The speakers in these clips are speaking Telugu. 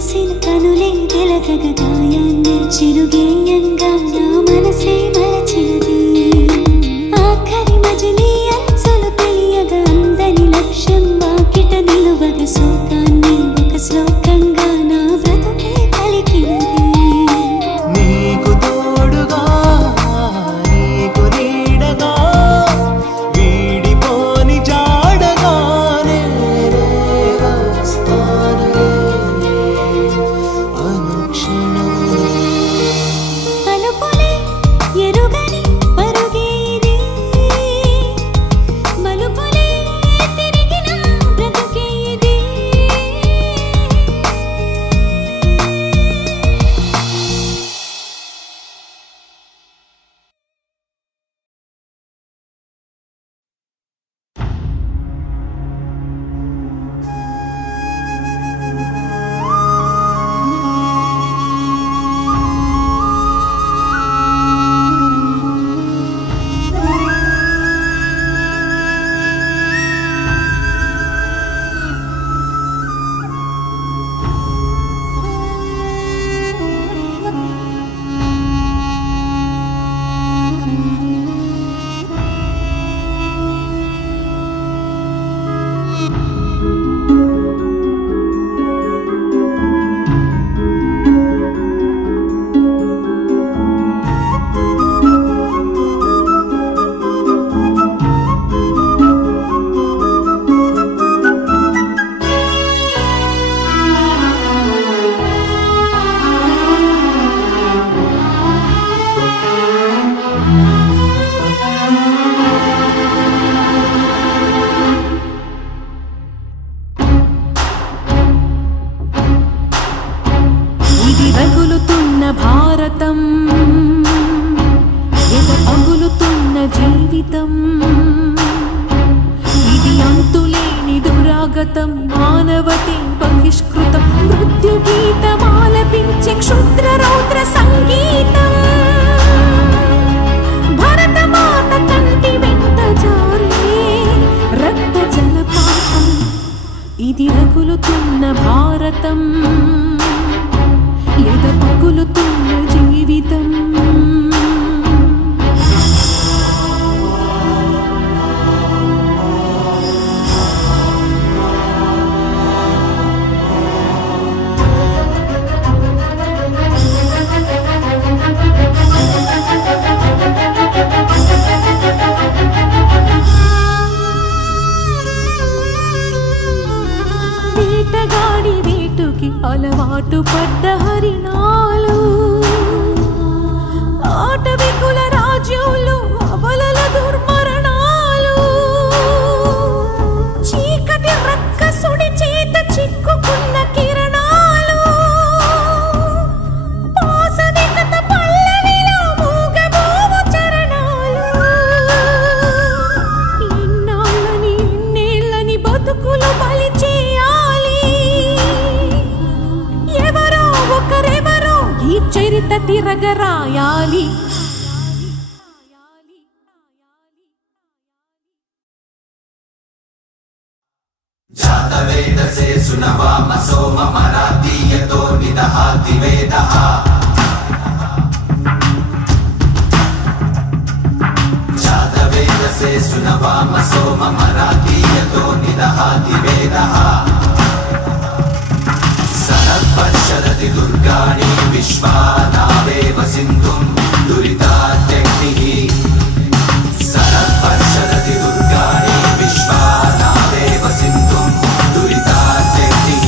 చూసిన కనులే వెలగగ గాయాన్ని చిరుగేయంగా నా మనసే మలచినది ఆఖరి మజిలీ అంచులు తెలియగా అందని లక్ష్యం వాకిట నిలువగ శోకాన్ని ఒక శ్లోకంగా నా బ్రతుకే పలికినది నీకు తోడుగా నీకు నీడగా వీడిపోని జాడగానే వస్తాను అనుక్షణం అనుపులే ఎరుగని పరుగేది మలుపులే తిరిగిన బ్రతుకేది ఇది రగులుతున్న భారతం ఎద పగులుతున్న జీవితం ఇది అంతులేని దురాగతం మానవతే బహిష్కృతం మృత్యు గీతమాలపించే క్షుద్ర రౌద్ర సంగీతం భరతమాత కంటి వెంట జారే రక్త జలపాతం ఇది రగులుతున్న భారతం ఎద పగులుతున్న జీవితం వేటగాడి వేటుకి అలవాటు పడ్డ హరిణాలు ఆటవికుల రాజ్యంలో అబలల దుర్మరణాలు చీకటి రక్కసుడి చేత చిక్కుకున్న కిరణాలు పాశవికత పల్లవిలో మూగబోవు చరణాలు ఎన్నేళ్ళని బతుకులు బలి చేయాలి ఎవరో ఒకరెవరో ఈ చరిత తిరగరాయాలి जातवेदसे सुनवाम सोम मरातीयतो निदहाति वेदः जातवेदसे सुनवाम सोम मरातीयतो निदहाति वेदः सरत्वर्षदति दुर्गाणि विश्वानावेव सिन्धुं दुरितात्यग्निः सरत्वर्षदति दुर्गाणि विश्वानावेव सिन्धुं दुरितात्यग्निः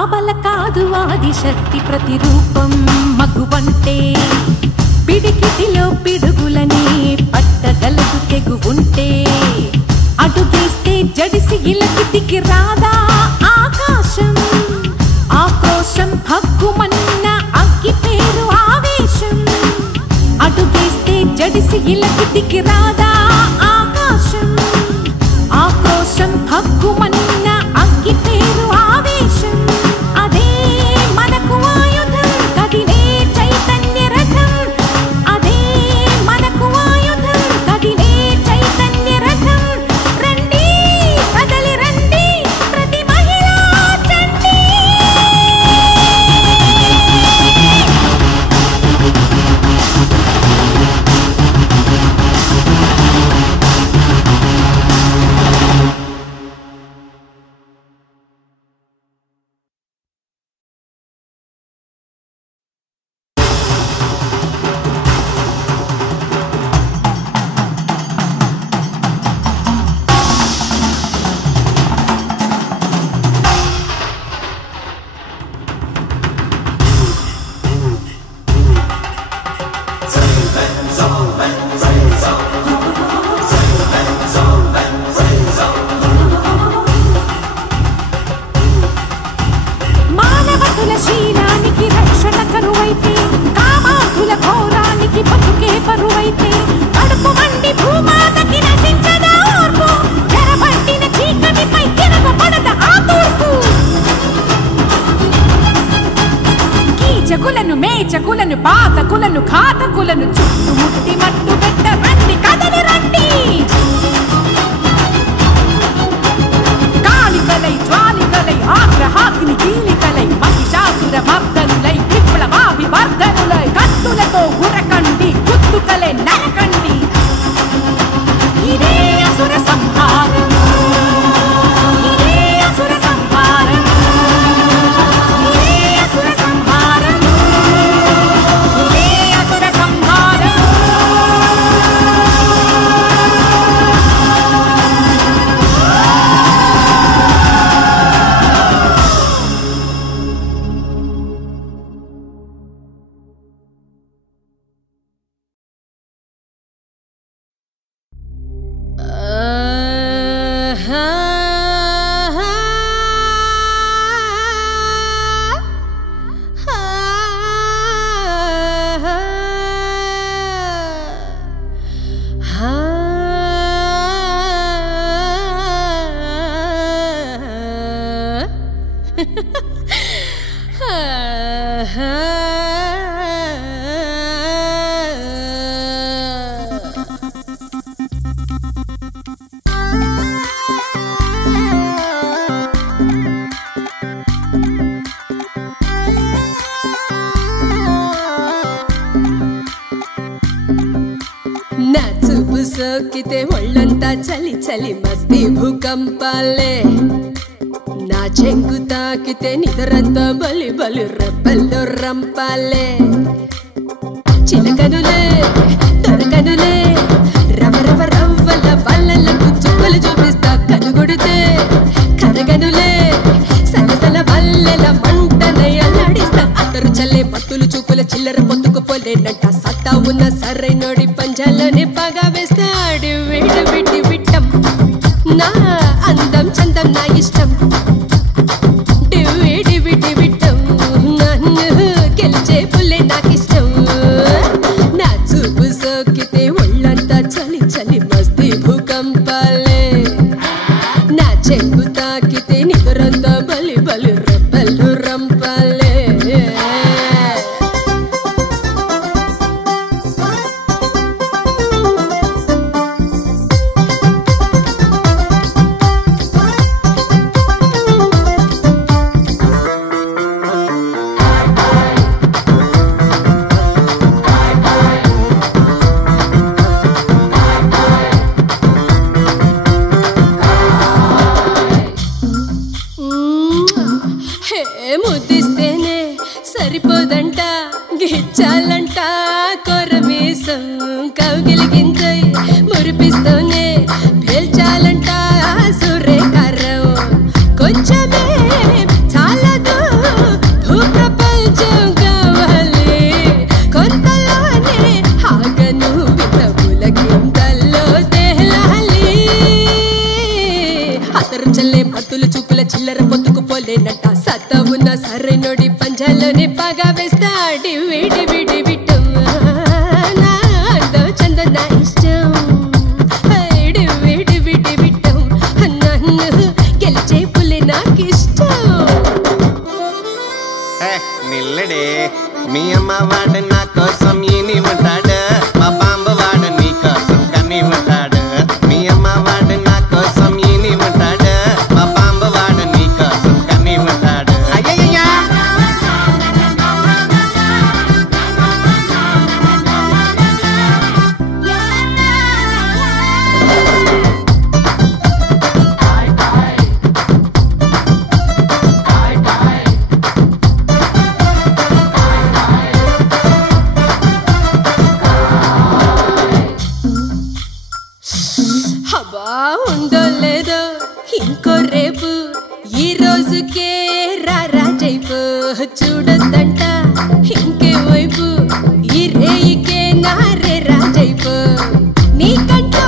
అబల కాదు ఆదిశక్తి ప్రతిరూపం మగువంటే పిడికిటిలో పిడుగులనే పట్టగలదు తెగు ఉంటే అడుగేస్తే జడిసి ఇలకిటికి రాదా ఆకాశం ఆక్రోశం భగ్గుమన్న అగ్గి పేరు ఆవేశం అడుగేస్తే జడి తెలిసి ఇలకి దిగి రాదా ఆకాశం ఆక్రోశం హక్కుమన్న అగ్గి పేరు ఆవేశం అదే మనకు ఆయుధం కదిలే చైతన్య రథం అదే మనకు ఆయుధం కదిలే చైతన్య రథం రండి కదలి రండి ప్రతి మహిళా చండి మానవతుల శీలానికి రక్షణ కరువైతే కామాతుల ఘోరానికి బతుకే పరువైతే కడుపు మండి భూమాతకి నశించదా ఓర్పు చెరబట్టిన చీకటిపై తిరగబడద ఆ తూర్పు కీచకులను మేచకులను పాతకులను ఘాతకులను చుట్టుముట్టి మట్టు పెట్ట రండి కదలి రండి కాళికలై జ్వాలికలై ఆగ్రహాగ్ని కీలికలై మహిషాసుర మర్దనులై విప్లవాభివర్ధనులై కత్తులతో ఉరకండి గుత్తుకలే నరకండి ఇదే అసుర సంహారం ఇదే అసుర సంహారం ఇదే అసుర సంహారం ఇదే అసుర సంహారం నా చూపు సోకితే ఒళ్ళంతా చలి చలి మస్తీ భూకంపాలే నా చెంగు తాకితే నిద్రంతా బలి బలి రెప్పల్లో రంపాలే చిలకనులే దొరకనులే రవ రవ రవ్వల వల్లలకు చుక్కలు చూపిస్తా కనుగొడితే కరగనులే సలసల వల్లెల మంటనై అల్లాడిస్తా అతరు చల్లే పత్తులు చూపుల చిల్లర పొత్తుకు పోలేనంట సత్తా ఉన్న సరైనోడి పంజాలోనే పగా వేస్తాడు వీడు విడి విట్టం నా అందం చందం నా ఇష్టం డివిడి విడి విట్టం నన్ను గెలిచే పుల్లే నాకిష్టం నా చూపు సోకితే ఒళ్ళంతా చలి చలి మస్తీ భూకంపాలే నా చెంగు తాకితే నిద్రంతా బలి బలి రెప్పలు రంపాలే ముద్దిస్తేనే సరిపోదంట గిచ్చాలంట కొరమీసం కౌగిలిగింతై మురిపిస్తూనే పేల్చాలంట సూర్యకారం కొంచెమే చాలదు భూప్రపంచం కావాలి కొంతలోనే ఆగను వితవుల కిందల్లో తేలాలి అతరు చల్లే పత్తులు చూపుల చిల్లర పొత్తుకు పోలేనట్ట సత్తా ఉన్న సరైనోడి పంజాలోనే పగా వేస్తాడి విడి విడి విట్టం నా అందం చందన పిల్లడే మీ అమ్మ వాడు నా కోసం ఈని ఉంటాడు మా బాంబు వాడు నీ కోసం కని ఉంటాడు మీ అమ్మ వాడు నా కోసం ఈని ఉంటాడు మా బాంబు వాడు నీ కోసం కని ఉంటాడు అయ్యయ్యా ఉందో లేదో ఇంకో రేపు ఈ రోజుకే రాజైపు చూడొద్దంట ఇంకే వైపు ఈ రేయికే నారే రాజైపు నీకంటూ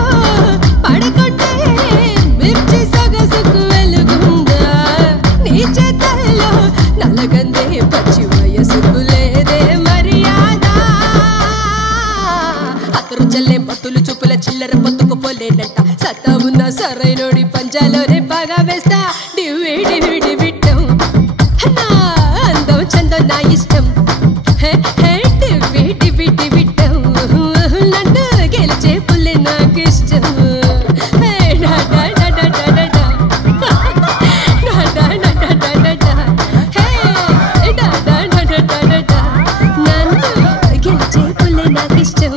పడకొట్టే మిర్చి సొగసుకు వెలుగుందా నీ చేతల్లో నలగందే పచ్చి వయసుకు లేదే మర్యాద అతరు చల్లే పత్తులు చూపుల చిల్లర పొత్తుకు పోలేనంట సత్తా ఉన్న సరైనోడి పంజాలోనే బాగా వేస్తా డివి డివి డివిట్టం నా అందం చందం నా ఇష్టం డివి డివి డివిట్టం నన్ను గెలిచే పుల్లే నాకు ఇష్టం నన్ను గెలిచే పుల్లే నాకు ఇష్టం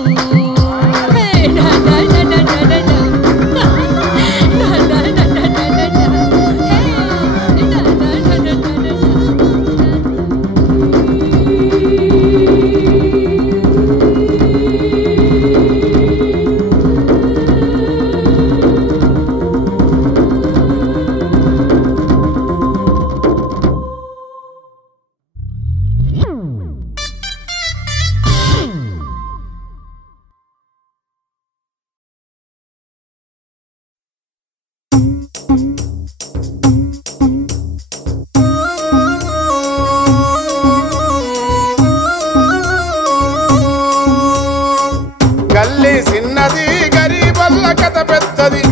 గల్లీ చిన్నది గరీబల్ల కథ పెద్దది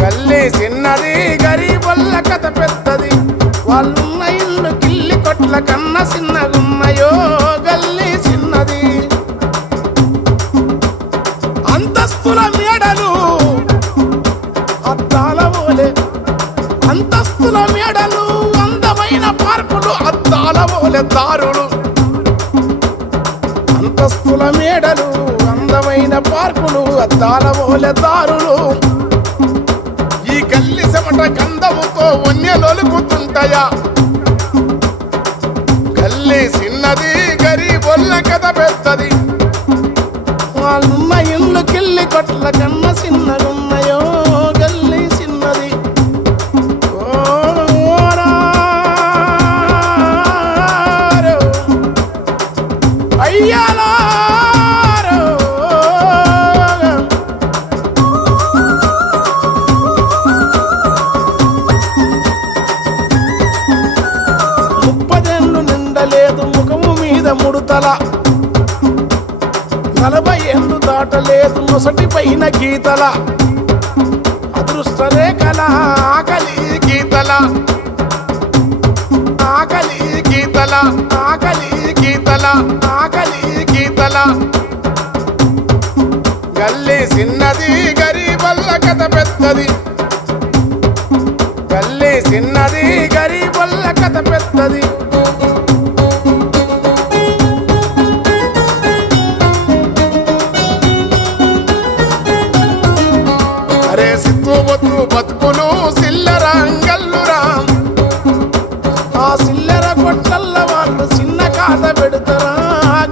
గల్లీ చిన్నది గరీబల్ల కథ పెద్దది వాళ్ళున్న ఇల్లు కిల్లి కొట్ల కన్న చిన్నగున్నాయో గల్లీ చిన్నది అంతస్తుల మేడలు అద్దాల ఓలే అంతస్తుల మేడలు అందమైన పార్కులు అద్దాల ఓలే దారులు అంతస్తుల మేడలు అందమైన పార్కులు అద్దాల ఓలె దారులు ఈ గల్లి చెమట గంధముతో వన్యలొలుకుతుంటాయా గల్లి చిన్నది గరీబొల్ల కథ పెద్దది వాళ్ళున్న ఇల్లు కిల్లి కొట్ల కన్న చిన్నగున్నాయో గల్లి చిన్నది అయ్యాలో ముప్పదేళ్ళు నిండలేదు ముఖము మీద ముడుతల 40 ఏళ్ళు దాటలేదు నొసటి పైన గీతల అదృష్ట రేఖల ఆకలి గీతల ఆకలి గీతల ఆకలి గీతల ఆకలి గీతల గల్లీ చిన్నది గరీబల్ల కథ పెద్దది గల్లీ చిన్నది గరీబల్ల కథ పెద్దది అరే సిత్తు బొత్తు బతుకులు సిల్లర అంగల్లురా ఆ సిల్లర కొట్టల్ల వాళ్ళు చిన్న కాత పెడతారా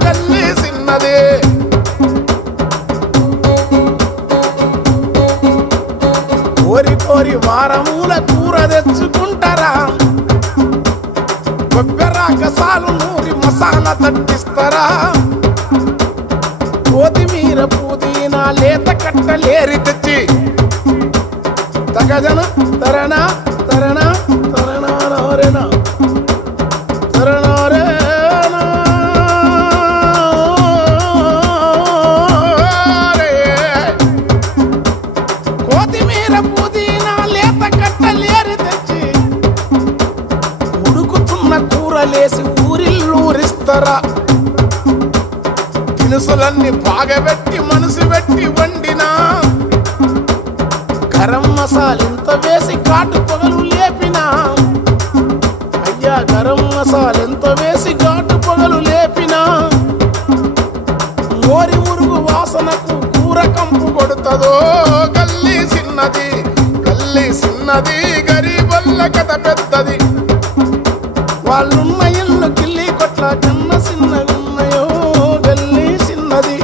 గల్లీ చిన్నదే కోరి కోరి వారమూల కూర తెచ్చుకుంటారా కొబ్బెరా గసాలు నూరి మసాలా తట్టిస్తారా కొత్తిమీర పుదీనా లేత కట్టలేరి తెచ్చి తగజన తరణ తరణ తరణ నోరేనా కొత్తిమీర పుదీనా లేత కట్టలేరి తెచ్చి ఉడుకుతున్న కూరలేసి దినుసులన్నీ బాగబెట్టి మనసు పెట్టి వండినా గరం మసాలింత వేసి కాటు పొగలు లేపినా అయ్యా గరం మసాలింత వేసి ఘాటు పొగలు లేపినా మోరి మురుగు వాసనకు కూర కంపు కొడుతుందో గల్లీ చిన్నది గరీబల్ల కథ పెద్దది వాళ్ళున్న ఇల్లు కిల్లి కొట్ల కన్న చిన్నగున్నాయో గల్లీ చిన్నది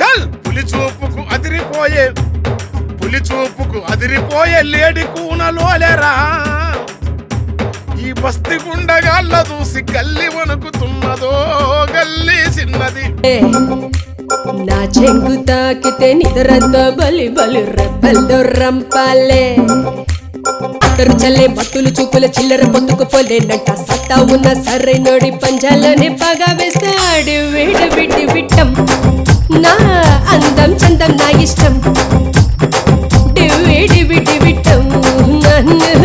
చల్ పులి చూపుకు అదిరిపోయే లేడి కూనలోలేరా ఈ బస్తి గుండగాళ్ళ చూసి గల్లి వణుకుతున్నదో గల్లి చిన్నది నా చెంగు తాకితే నిద్రతో బలి బలి రెబ్బల్లో రంపాలే అతరు చల్లే మత్తులు చూపుల చిల్లర పొత్తుకుపోలేనంట సత్తా ఉన్న సరైనోడి పంజాలోనే పగా వేస్తాడు వేడి విడి విట్టం నా అందం చందం నా ఇష్టం వేడి విడి విట్టం